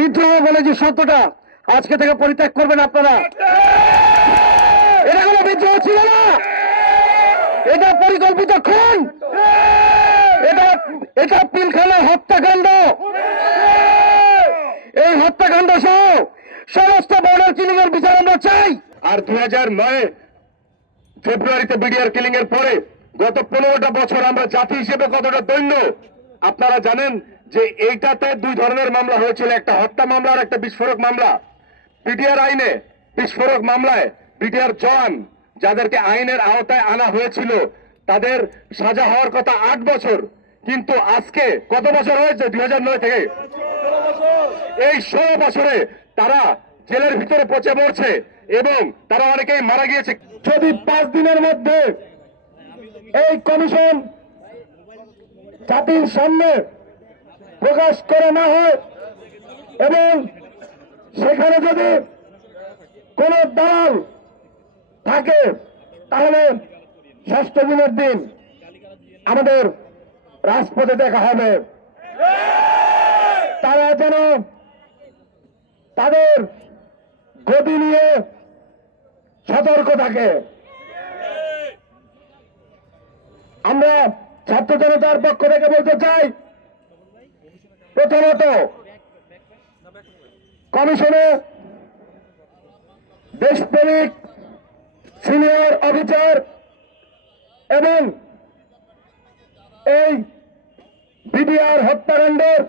বিদ্রোহ বলে যে শব্দটা আজকে থেকে পরিত্যাগ করবেন আপনারা। এটা কোনো বিদ্রোহ ছিল না, এটা পরিকল্পিত খুন, এটা পিলখানার হত্যাকাণ্ড। এই হত্যাকাণ্ড সহ সমস্ত বর্ডার কিলিং এর বিচার আমরা চাই। আর 2009 ফেব্রুয়ারিতে বিডিআর কিলিং এর পরে গত 15টা বছর আমরা জাতি হিসেবে কতটা দৈন্য আপনারা জানেন। যে এইটাতে দুই ধরনের মামলা হয়েছিল, একটা হত্যা মামলা আর একটা বিস্ফোরক মামলা। বিডিআর আইনে বিস্ফোরক মামলায় বিডিআর জওয়ান যাদেরকে আইনের আওতায় আনা হয়েছিল তাদের সাজা হওয়ার কথা 8 বছর, কিন্তু আজকে কত বছর হয়েছে? 2009 থেকে এই 16 বছরে তারা জেলের ভিতরে পচে মরছে এবং তারা অনেকেই মারা গিয়েছে। যদি 5 দিনের মধ্যে এই কমিশন জাতির সামনে প্রকাশ করে না হয় এবং সেখানে যদি কোন দালাল থাকে তাহলে 6ষ্ঠ দিনের দিন আমাদের রাজপথে দেখা হবে। তারা যেন তাদের গতি নিয়ে সতর্ক থাকে। আমরা ছাত্র জনতার পক্ষ থেকে বলতে চাই, প্রথমত কমিশনে দেশপ্রেমিক সিনিয়র অফিসার এবং এই বিডিআর হত্যাকাণ্ডের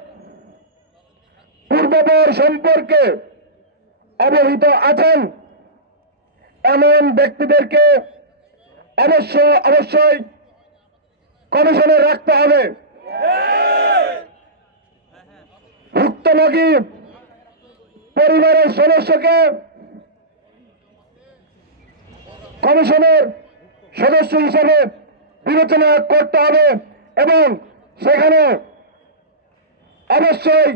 পূর্বপর সম্পর্কে অবহিত আছেন এমন ব্যক্তিদেরকে অবশ্যই কমিশনে রাখতে হবে। ভুক্তভোগী পরিবারের সদস্যকে কমিশনের সদস্য হিসেবে বিবেচনা করতে হবে এবং সেখানে অবশ্যই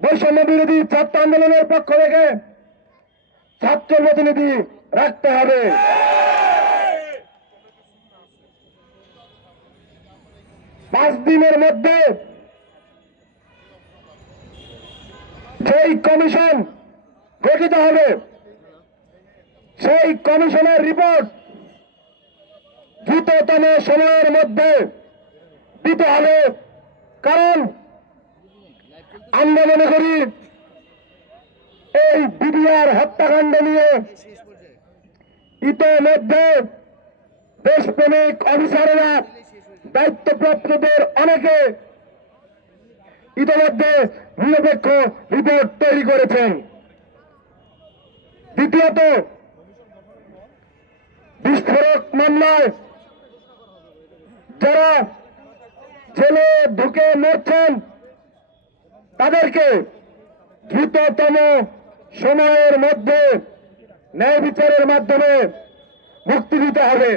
বৈষম্য বিরোধী ছাত্র আন্দোলনের পক্ষ থেকে ছাত্র প্রতিনিধি রাখতে হবে। 5 দিনের মধ্যে যেই কমিশন গঠিত হবে সেই কমিশনের রিপোর্ট দ্রুততম সময়ের মধ্যে দিতে হবে। কারণ আমরা মনে করি এই বিডিআর হত্যাকাণ্ড নিয়ে ইতোমধ্যে দেশপ্রেমিক অফিসারেরা দায়িত্বপ্রাপ্তদের অনেকে ইতিমধ্যে নিরপেক্ষ রিপোর্ট তৈরি করেছেন। দ্বিতীয়ত, বিস্ফোরক মামলায় যারা জেলে ঢুকে মরছেন তাদেরকে দ্রুততম সময়ের মধ্যে ন্যায় বিচারের মাধ্যমে মুক্তি দিতে হবে।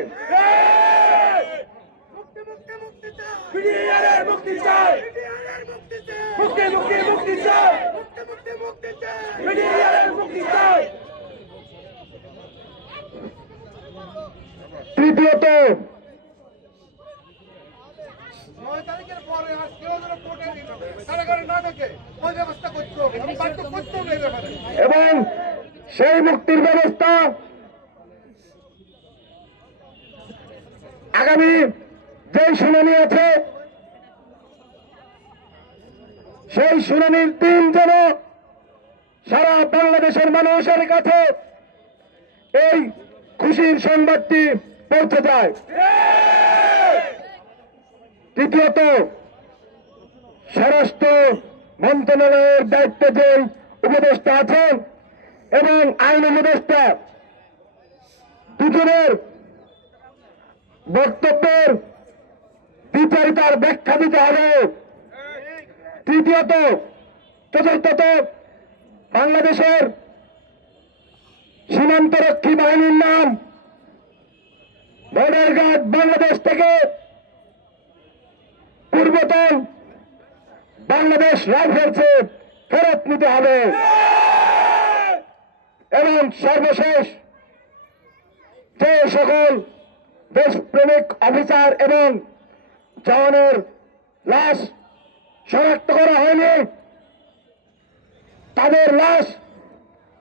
তৃতীয়ত, এবং সেই মুক্তির ব্যবস্থা আগামী যেই শুনানি আছে সেই শুনানির দিন যেন সারা বাংলাদেশের মানুষের কাছে এই খুশির সংবাদটি পৌঁছে যায়। তৃতীয়ত, স্বরাষ্ট্র মন্ত্রণালয়ের দায়িত্বে যে উপদেষ্টা আছেন এবং আইন উপদেষ্টা দুজনের বক্তব্যের বিচারিতার ব্যাখ্যা দিতে হবে। তৃতীয়ত, চতুর্থত, বাংলাদেশের সীমান্তরক্ষী বাহিনীর নাম বর্ডার গার্ড বাংলাদেশ থেকে পূর্বতন বাংলাদেশ রাইফেলসে ফেরত নিতে হবে এবং সর্বশেষ যে সকল দেশপ্রেমিক অফিসার এবং জওয়ানের লাশ শনাক্ত করা হয়নি তাদের লাশ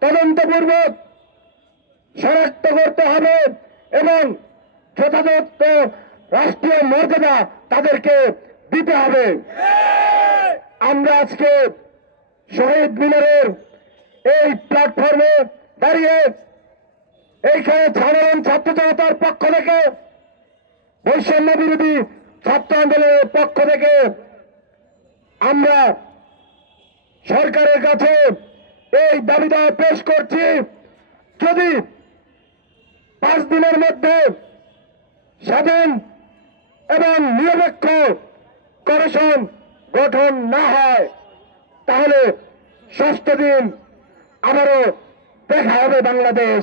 তদন্তপূর্বক শনাক্ত করতে হবে এবং যথাযথ রাষ্ট্রীয় মর্যাদা তাদেরকে দিতে হবে। আমরা আজকে শহীদ মিনারের এই প্ল্যাটফর্মে দাঁড়িয়ে এইখানে সাধারণ ছাত্র জনতার পক্ষ থেকে, বৈষম্য বিরোধী ছাত্র আন্দোলনের পক্ষ থেকে আমরা সরকারের কাছে এই দাবিদাওয়া পেশ করছি, যদি 5 দিনের মধ্যে স্বাধীন এবং নিরপেক্ষ কমিশন গঠন না হয় তাহলে 6ষ্ঠ দিন আবারও দেখা হবে বাংলাদেশ।